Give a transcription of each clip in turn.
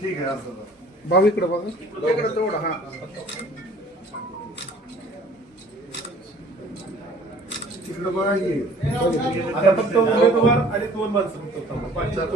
ठीक आहे असं भाऊ इकडे बघा इकडे तेवढं हा तिकडे बघा ये आता फक्त उमेदवार आणि दोन माणसं. थोडं-.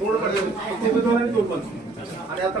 थोडं उमेदवार आणि दोन माणसं. आणि आता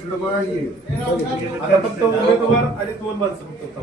तिकडे बघा ये. आता फक्त उमेदवार आणि दोन माणसं फक्त